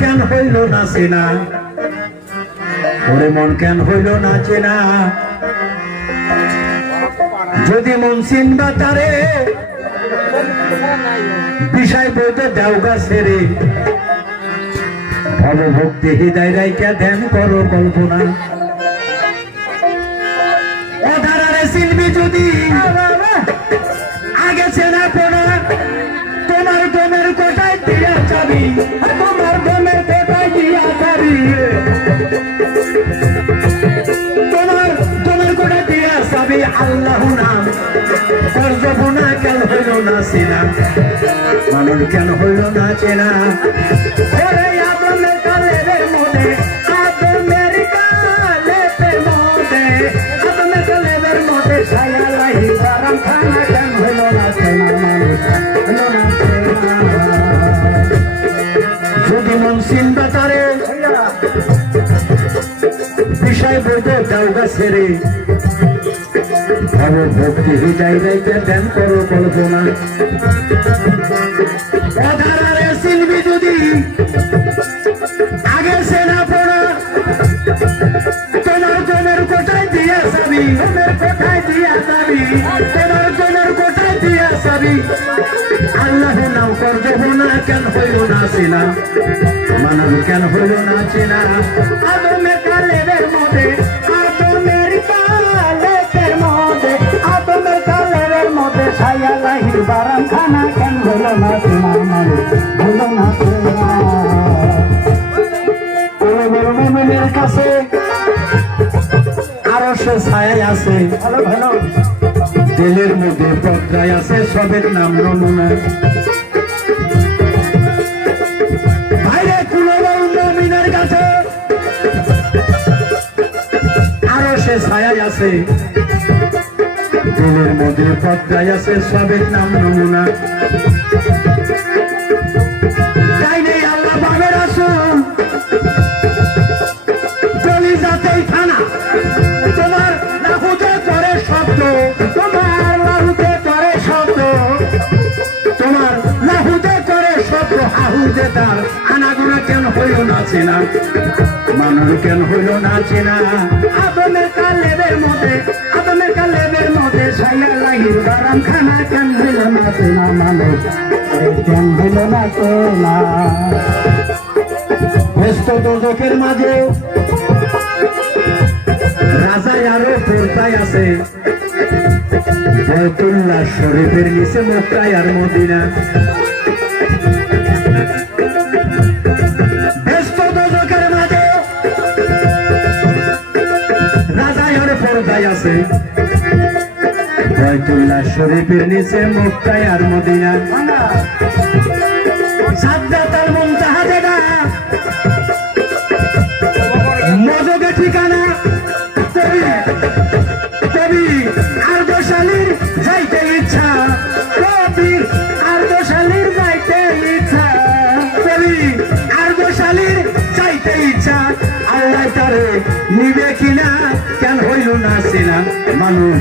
কেন হইল না চেনা, ওরে মন কেন হইল না চেনা। যদি মন চিনবা তারে বিষয় বইতে দেওগা ছেড়ে, ভবভক্তি হৃদয় রাইকা ধ্যান করো কল্পনা। অধারারে চিনবি যদি আগে চেনা পোনা, তোমার দমের কোটায় দিয়া যাবি, তোমার দমের কোটায় দিয়া যাবি, তোমার দমের কোটায় দিয়া যাবি আল্লাহ নাম। করজব না কেন হইল না চেনা, মানুষ কেন হইল না চেনা। আদমের কালের মধ্যে, আদমের কালের মধ্যে, আদমের কালের মধ্যে ছায়া লাহি বারাম খানা কেন হইল না চেনা, মানুষ হইল না চেনা। যদি মন চিনবা তারে বিষয় বইতে দেওগা ছেড়ে, ভক্তি হৃদয় রাইতে ধ্যান করো কল্পনা। অধারারে চিনবি যদি আগে চেনা পোনা, তোমার জনের কোটায় দিয়া যাবি, তোমার কোটায় দিয়া যাবি, তোমার জনের কোটায় দিয়া যাবি আল্লাহ নাম। করজব না কেন হইল না চেনা, মানুষ কেন হইল না চেনা। আদমের কালের মধ্যে, আদমের কালের মধ্যে, আদমের কালের মধ্যে ছায়া লাহি বারাম খানা কেন হইল না চেনা, মানুষ হইল না চেনা। মোমেনের কাছে আরো সে ছায় আছে, ভালো ভালো দিলের মধ্যে পদ্রায় আছে সবের নাম নমুনা। বাইরে কুলবাউ মোমিনের কাছে আরো সে ছায় আছে, দিলের মধ্যে পদ্রায় আছে সবের নাম নমুনা। তাই নেই আল্লাহ বাবের আসুন যাতেই থানা, তোমার লাহুতে করে শব্দ, তোমার লাহুতে করে শব্দ, তোমার লাহুতে করে শব্দ, আহুতে তার আনাগোনা কেন হইল না চেনা, মানুষ কেন হইল না চেনা। আদমের কালের মধ্যে, আদমের কালের মধ্যে ছায়া লাগির বারাম খানা কেন হইল না চেনা, মানুষ কেন হইল না চেনা। ব্যস্ত দোজখের মাঝে রাজায় আরো পর্দায় আছে, বাইতুল্লাহ শরীফের নিচে মক্কা আর মদিনা। ব্যস্ত দোজখের মাঝে রাজায় আরো পর্দায় আছে, বাইতুল্লাহ শরীফের নিচে মক্কা আর মদিনা। সাদ্দাতুল মুনতাহা জায়গা, মজগে ঠিকানা, কবি আর্দশালীর যাইতে ইচ্ছা, কবি আর্দশালীর যাইতে ইচ্ছা, কবি আর্দশালীর যাইতে ইচ্ছা। আল্লাহ তারে নিবে কিনা কেন হইল না চেনা, মানুষ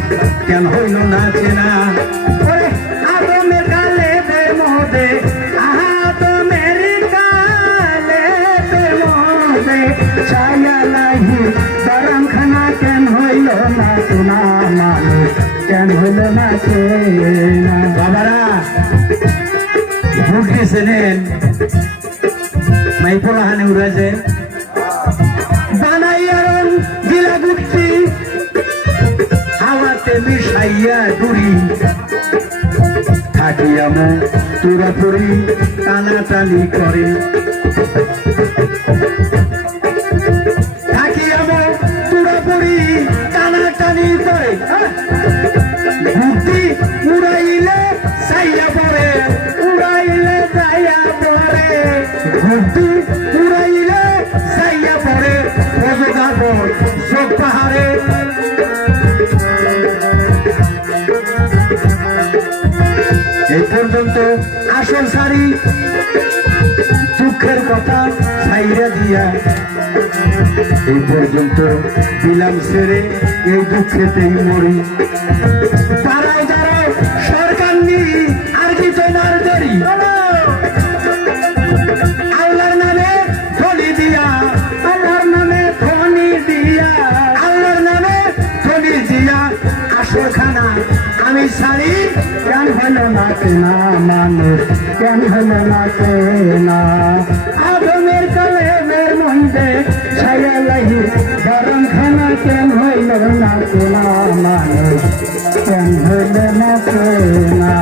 কেন হইল না চেনা। আদমের কালের মধ্যে, আদমের কালের মধ্যে ছায়া লাহি বারাম খানা কেন হইল না চেনা, মানুষ কেন হইল না চেনা। বাবারা ভোট দিয়েছিলেন মাইপোলা হানে উড়াছে বানাইয়ারন গিলা গুটি, হাওয়াতে মিশাইয়া দুরি, থাকিয়াম তোরা পরি টানাটানি করে, থাকিয়াম তোরা পরি টানাটানি করে। বুদ্ধি উড়াইলে চাইয়া পড়ে, উড়াইলে চাইয়া পড়ে, বুদ্ধি উড়াইলে চাইয়া পড়ে, অজগার পর চোখ পাহাড়ে। এই পর্যন্ত আসল সারি দুঃখের কথা ছাইরা দিয়া, এই পর্যন্ত দিলাম ছেড়ে এই দুঃখেতেই মরি। দাঁড়াও দাঁড়াও সরকার নি আর কি তোমার দেরি, আল্লাহর নামে আমি সারি কেন হলো না কেনা মানুষ কেন হলো না কেনা আদমের কলেমের মধ্যে ছায়ালাহি গরম খানা কেন হইল না কেনা মানুষ কেন হইল না কেনা